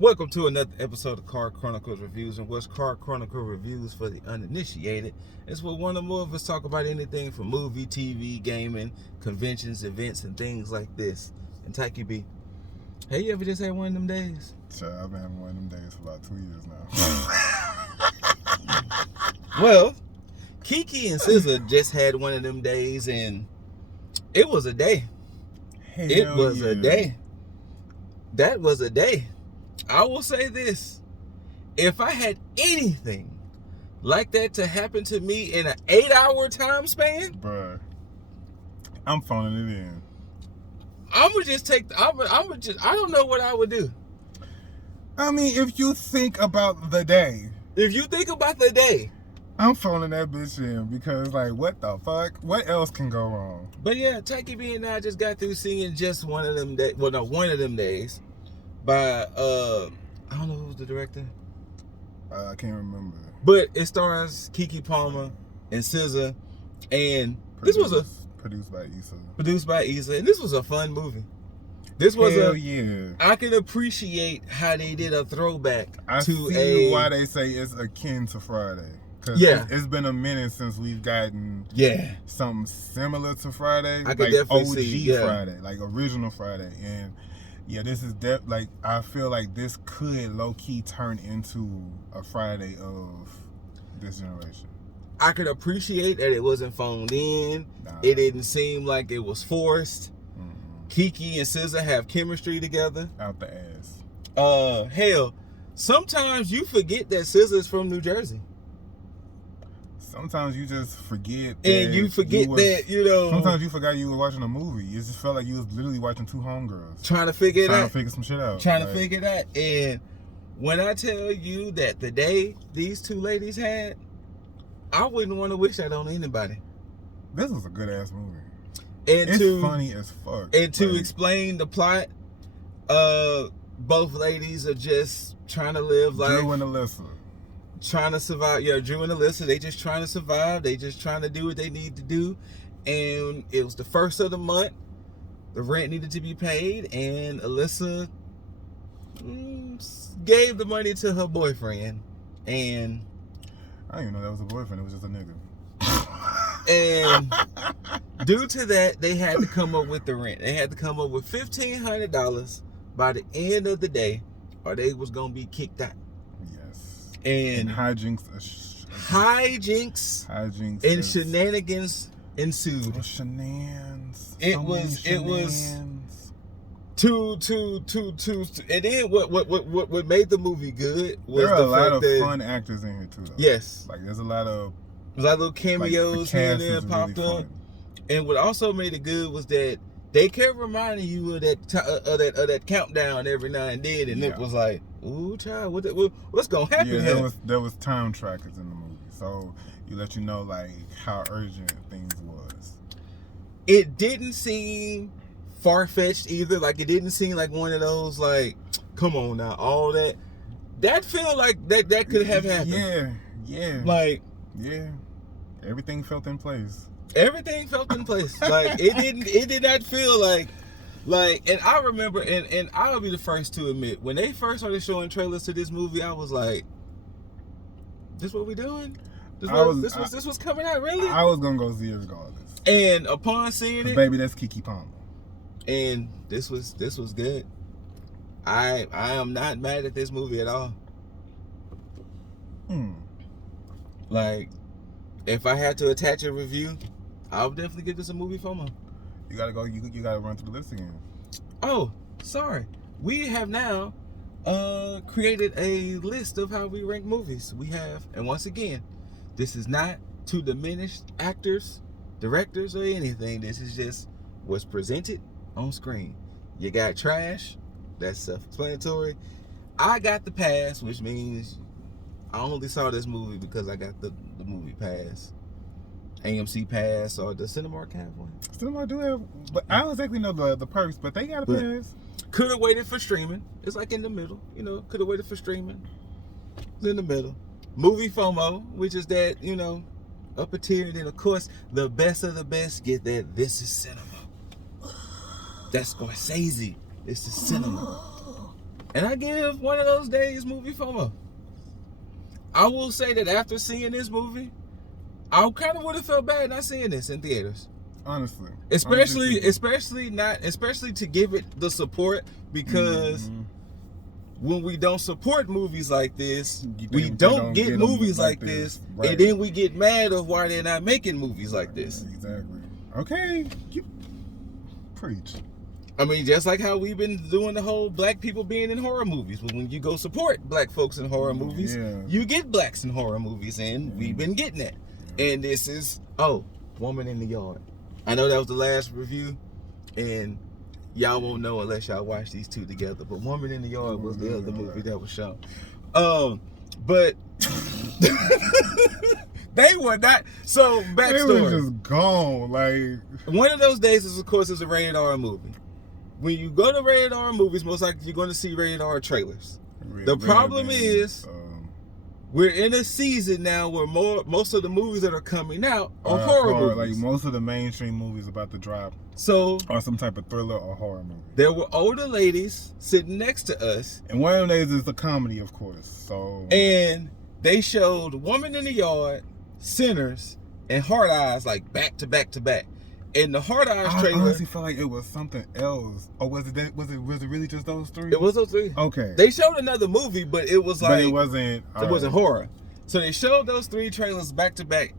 Welcome to another episode of Car Chronicles Reviews. And what's Car Chronicle Reviews for the uninitiated? It's where one or more of us talk about anything from movie, TV, gaming, conventions, events, and things like this. And Taki B, hey, you ever just had one of them days? Sure, I've been having one of them days for about 2 years now. Well, Kiki and SZA just had one of them days, and it was a day. It was a day. That was a day. I will say this. If I had anything like that to happen to me in an 8-hour time span, Bruh, I'm phoning it in. I would just take, I don't know what I would do. I mean, if you think about the day. If you think about the day. I'm phoning that bitch in because, like, what the fuck? What else can go wrong? But yeah, Taki B and I just got through singing just one of them days. Well, no, one of them days. By, I don't know who was the director. I can't remember. But it stars Keke Palmer and SZA. And produced by Issa. And this was a fun movie. This was yeah. I can appreciate how they did a throwback I to see why they say it's akin to Friday. Because it's been a minute since we've gotten something similar to Friday. I could definitely OG see, Friday, like original Friday. And yeah, this is like, I feel like this could low-key turn into a Friday of this generation. I could appreciate that it wasn't phoned in. Nah. It didn't seem like it was forced. Keke and SZA have chemistry together. Out the ass. Hell, sometimes you forget that SZA is from New Jersey. Sometimes you just forget that. And you forget that, you know. Sometimes you forgot you were watching a movie. It just felt like you was literally watching two homegirls. Trying to figure some shit out. Trying to figure it out. And when I tell you that the day these two ladies had, I wouldn't want to wish that on anybody. This was a good ass movie. And it's funny as fuck. And to explain the plot, both ladies are just trying to live life. Drew and Alyssa. Trying to survive. Yeah, Drew and Alyssa, they just trying to survive. They just trying to do what they need to do. And it was the first of the month. The rent needed to be paid. And Alyssa gave the money to her boyfriend. And I didn't even know that was a boyfriend. It was just a nigga. And due to that, they had to come up with the rent. They had to come up with $1,500 by the end of the day, or they was going to be kicked out. Yes. And hijinks and shenanigans ensued. Oh, shenanigans. It was two. And then what made the movie good was there are a lot of fun actors in here too, though. Yes. Like there's a lot of little cameos here and there popped up. And what also made it good was that they kept reminding you of that countdown every now and then, and it was like, ooh, child, what's gonna happen? Yeah, there was time trackers in the movie, so you let you know like how urgent things was. It didn't seem far-fetched either. Like it didn't seem like one of those like, come on now, all that. That felt like that could have happened. Yeah. Like everything felt in place. Everything felt in place. Like it did not feel like, and I remember, and I'll be the first to admit, when they first started showing trailers to this movie, I was like, this what we doing? This was coming out, really? I was gonna go see it regardless. And upon seeing it, baby, that's Keke Palmer. And this was good. I am not mad at this movie at all. Like, if I had to attach a review, I would definitely give this a movie FOMO. You gotta go. You gotta run through the list again. Oh, sorry. We have now created a list of how we rank movies. We have, and once again, this is not to diminish actors, directors, or anything. This is just what's presented on screen. You got trash. That's self-explanatory. I got the pass, which means I only saw this movie because I got the movie pass. AMC pass or the Cinemark have one. Cinemark do have, but I don't exactly know the perks, but they got a pass. Could have waited for streaming. It's like in the middle, you know. Could have waited for streaming. It's in the middle. Movie FOMO, which is that, you know, upper tier, and then of course the best of the best get that this is cinema. That's Scorsese. This is cinema. And I give One of Those Days movie FOMO. I will say that after seeing this movie, I kind of would have felt bad not seeing this in theaters. Honestly. Especially to give it the support, because when we don't support movies like this, we don't get movies like this, right. And then we get mad of why they're not making movies like this. Exactly. Okay, you preach. I mean, just like how we've been doing the whole black people being in horror movies. But when you go support black folks in horror movies, you get blacks in horror movies, and we've been getting that. And this is, Woman in the Yard. I know that was the last review, and y'all won't know unless y'all watch these two together. But Woman in the Yard was the other movie that was shown. But they were not. So backstory. They were just gone. Like, One of Those Days is, of course, a rated R movie. When you go to rated R movies, most likely you're going to see rated R trailers. The problem is, we're in a season now where most of the movies that are coming out are horror movies. Like, most of the mainstream movies about to drop, or some type of thriller or horror movie. There were older ladies sitting next to us, and one of them days is a comedy, of course. And they showed Woman in the Yard, Sinners, and Hard Eyes like back to back to back. In the Hard Eyes trailer, I honestly felt like it was something else. Or was it really just those three? It was those three. Okay. They showed another movie, but it was like, but it wasn't. It wasn't horror. So they showed those three trailers back to back,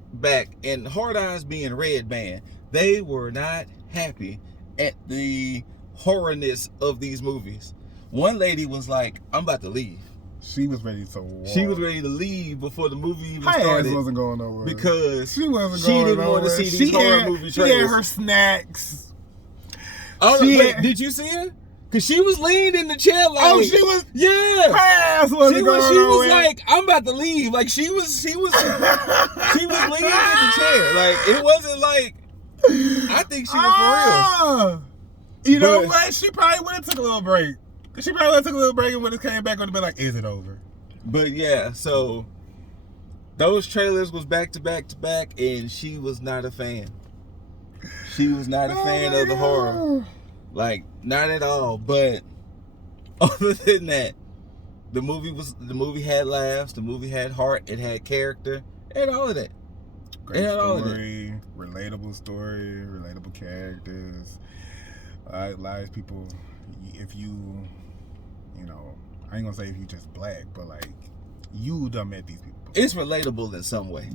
and Hard Eyes being Red Band, they were not happy at the horrorness of these movies. One lady was like, "I'm about to leave." She was ready to walk. She was ready to leave before the movie even started. Her ass wasn't going nowhere. Because she didn't want to see these horror movie trailers. She had her snacks. Did you see her? Because she was leaned in the chair like... she was... Yeah. Her ass wasn't going nowhere. She was like, I'm about to leave. Like, she was leaning in the chair. Like, it wasn't like... I think she was for real. You know what? She probably would have took a little break. She probably would have took a little break, and when it came back, would have been like, is it over? But yeah, so those trailers was back to back to back, and she was not a fan. She was not a fan of the horror. Like, not at all. But other than that, the movie had laughs, the movie had heart, it had character, it had all of that. Great story, relatable story, relatable characters. Lies people, if you know, I ain't gonna say if you just black, but like, you done met these people. It's relatable in some way.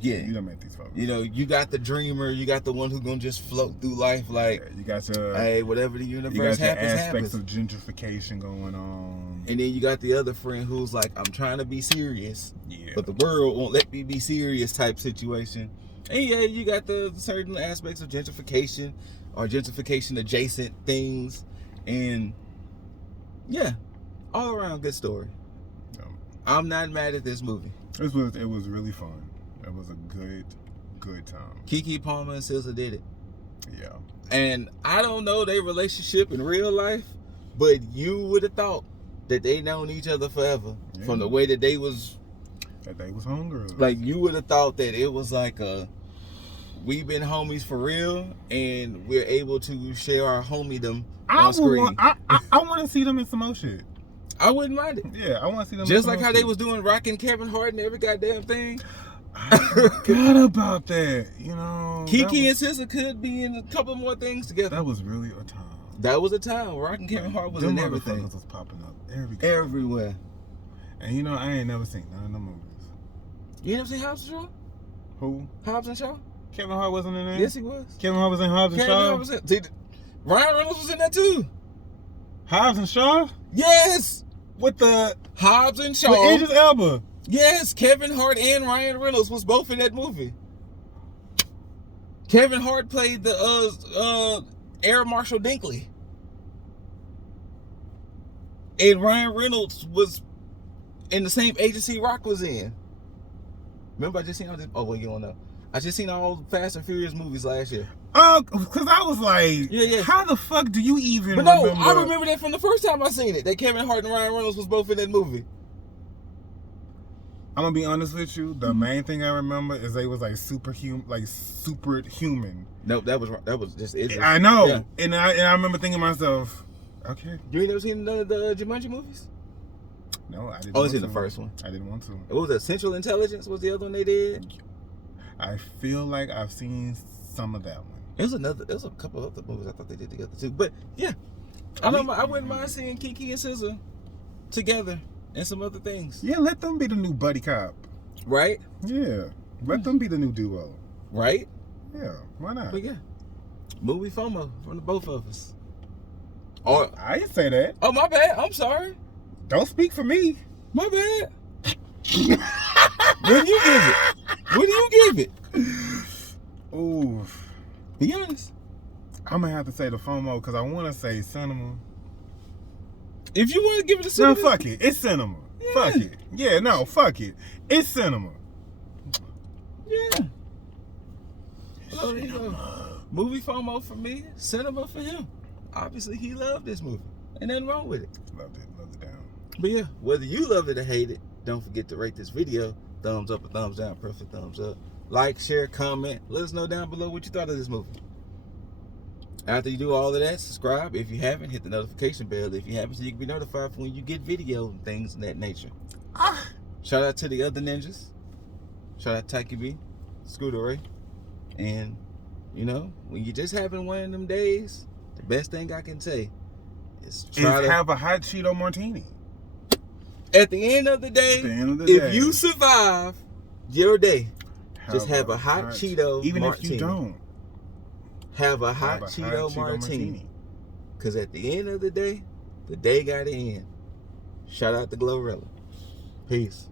Yeah. You done met these folks. You know, you got the dreamer, you got the one who's gonna just float through life like, you got your, hey, whatever the universe happens, aspects of gentrification going on. And then you got the other friend who's like, I'm trying to be serious, but the world won't let me be serious type situation. And yeah, you got the certain aspects of gentrification or gentrification adjacent things, and yeah, all around good story. I'm not mad at this movie. It was really fun. It was a good time. Keke Palmer and SZA did it. Yeah. And I don't know their relationship in real life, but you would have thought that they known each other forever from the way that they was homegirls. Like, you would have thought that it was like we've been homies for real, and we're able to share our homiedom on screen. I want to see them in some more shit. I wouldn't mind it. Yeah, I want to see them just like how they was doing rocking Kevin Hart and every goddamn thing. I forgot about that. You know, Keke and SZA could be in a couple more things together. That was really a time. That was a time. Rocking Kevin Hart was in everything. Was popping up everywhere. And you know, I ain't never seen none of the movies. You ain't never seen Hobbs and Shaw? Who? Hobbs and Shaw? Kevin Hart wasn't in there? Yes, he was. Kevin Hart was in Hobbs and Shaw? Ryan Reynolds was in that too. Hobbs and Shaw? Yes! With the Hobbs and Shaw. With Idris Elba. Yes, Kevin Hart and Ryan Reynolds was both in that movie. Kevin Hart played the Air Marshal Dinkley. And Ryan Reynolds was in the same agency Rock was in. Remember, I just seen all this. Oh, well, you don't know. I just seen all Fast and Furious movies last year. Oh, because I was like, how the fuck do you even remember? I remember that from the first time I seen it, that Kevin Hart and Ryan Reynolds was both in that movie. I'm going to be honest with you. The main thing I remember is they was like superhuman. Nope, that was just Idris. I know. Yeah. And I remember thinking to myself, Okay. You ain't never seen none of the Jumanji movies? No, I didn't. Oh, it's in the first one. I didn't want to. What was it? Central Intelligence was the other one they did? I feel like I've seen some of that one. There's a couple other movies I thought they did together too. But yeah, I wouldn't mind seeing Kiki and SZA together and some other things. Yeah, let them be the new buddy cop. Right? Yeah, let them be the new duo. Right? Yeah, why not? But yeah, movie FOMO from the both of us. Or I didn't say that. Oh, my bad. I'm sorry. Don't speak for me. My bad. What do you give it? What do you give it? Ooh. Be honest. I'm going to have to say the FOMO because I want to say cinema. If you want to give it a cinema. No, fuck it. It's cinema. Yeah. Fuck it. Yeah, no, fuck it. It's cinema. Yeah. Oh, there you go. Movie FOMO for me, cinema for him. Obviously, he loved this movie. Ain't nothing wrong with it. Loved it down. But yeah, whether you love it or hate it, don't forget to rate this video. Thumbs up or thumbs down, perfect thumbs up. Like, share, comment. Let us know down below what you thought of this movie. After you do all of that, subscribe. If you haven't, hit the notification bell. If you haven't, so you can be notified for when you get video and things of that nature. Shout out to the other ninjas. Shout out to Taiki B, Scooter Ray. And, you know, when you're just having one of them days, the best thing I can say is have a hot Cheeto martini. At the end of the day, if you survive your day, just have a hot Cheeto even martini. If you don't. Have a hot Cheeto martini. Because at the end of the day got to end. Shout out to Glorilla. Peace.